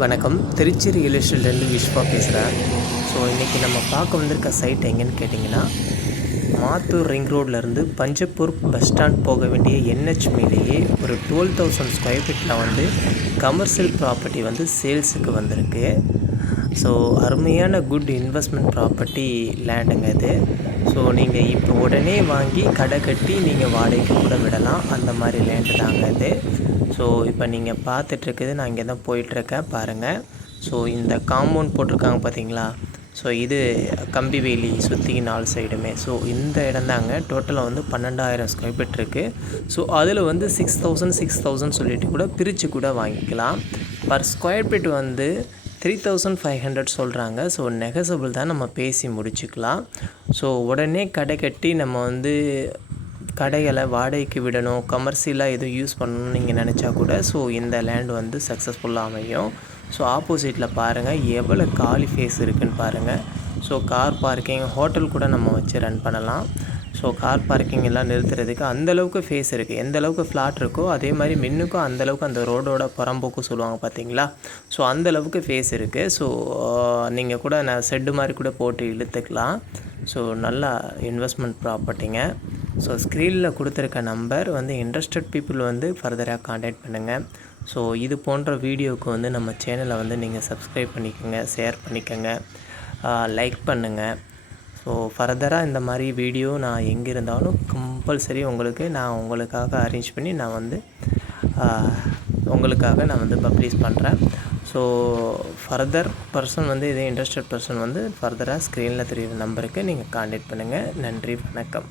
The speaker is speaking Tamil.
வணக்கம். திருச்சி ரியல் எஸ்டேட்லேருந்து விஷ்வா பேசுகிறேன். ஸோ இன்றைக்கி நம்ம பார்க்க வந்திருக்க சைட் எங்கேன்னு கேட்டிங்கன்னா, மாத்தூர் ரிங் ரோட்லேருந்து பஞ்சப்பூர் பஸ் ஸ்டாண்ட் போக வேண்டிய என்ஹெச் மேலேயே ஒரு 12,000 ஸ்கொயர் ஃபீட்டில் கமர்ஷியல் ப்ராப்பர்ட்டி சேல்ஸுக்கு வந்திருக்கு. ஸோ அருமையான குட் இன்வெஸ்ட்மெண்ட் ப்ராப்பர்ட்டி லேண்டுங்க இது. ஸோ நீங்கள் இப்போ உடனே வாங்கி கடை கட்டி நீங்கள் வாடகைக்கு கூட விடலாம். அந்த மாதிரி லேண்டு தாங்க இது. ஸோ இப்போ நீங்கள் பார்த்துட்ருக்குது, நான் இங்கே தான் போயிட்டுருக்கேன் பாருங்கள். ஸோ இந்த காம்பவுண்ட் போட்டிருக்காங்க பார்த்தீங்களா? ஸோ இது கம்பி வேலி சுற்றி 4 சைடுமே. ஸோ இந்த இடம் தாங்க. டோட்டலாக 12,000 ஸ்கொயர் ஃபீட் இருக்குது. ஸோ அதில் 6,000 சொல்லிட்டு கூட பிரித்து கூட வாங்கிக்கலாம். பர் ஸ்கொயர் ஃபீட் 3,500 சொல்கிறாங்க. ஸோ நெகசபிள் தான், நம்ம பேசி முடிச்சுக்கலாம். ஸோ உடனே கடை கட்டி நம்ம கடைகளை வாடகைக்கு விடணும், கமர்ஷியலாக எதுவும் யூஸ் பண்ணணும்னு நீங்கள் நினச்சா கூட ஸோ இந்த லேண்ட் சக்ஸஸ்ஃபுல்லாக அமையும். ஸோ ஆப்போசிட்டில் பாருங்கள் எவ்வளோ காலி ஃபேஸ் இருக்குதுன்னு பாருங்கள். ஸோ கார் பார்க்கிங், ஹோட்டல் கூட நம்ம வச்சு ரன் பண்ணலாம். ஸோ கார் பார்க்கிங் எல்லாம் நிறுத்துறதுக்கு அந்தளவுக்கு ஃபேஸ் இருக்குது. எந்த அளவுக்கு ஃப்ளாட் இருக்கோ அதே மாதிரி மின்னுக்கும் அந்தளவுக்கு அந்த ரோடோட புறம்போக்கு சொல்லுவாங்க பார்த்தீங்களா? ஸோ அந்தளவுக்கு ஃபேஸ் இருக்குது. ஸோ நீங்கள் கூட நான் செட்டு மாதிரி கூட போட்டு இழுத்துக்கலாம். ஸோ நல்லா இன்வெஸ்ட்மெண்ட் ப்ராப்பர்ட்டிங்க. ஸோ ஸ்க்ரீனில் கொடுத்துருக்க நம்பர் இன்ட்ரெஸ்டட் பீப்புள் ஃபர்தராக காண்டாக்ட் பண்ணுங்கள். ஸோ இது போன்ற வீடியோவுக்கு நம்ம சேனலை நீங்கள் சப்ஸ்கிரைப் பண்ணிக்கோங்க, ஷேர் பண்ணிக்கோங்க, லைக் பண்ணுங்கள். ஸோ ஃபர்தராக இந்த மாதிரி வீடியோ நான் எங்கே இருந்தாலும் கம்பல்சரி நான் உங்களுக்காக அரேஞ்ச் பண்ணி நான் உங்களுக்காக நான் பப்ளிஷ் பண்ணுறேன். ஸோ ஃபர்தர் பர்சன் இதே இன்ட்ரெஸ்டட் பர்சன் ஃபர்தராக ஸ்க்ரீனில் தெரியுற நம்பருக்கு நீங்கள் காண்டாக்ட் பண்ணுங்கள். நன்றி, வணக்கம்.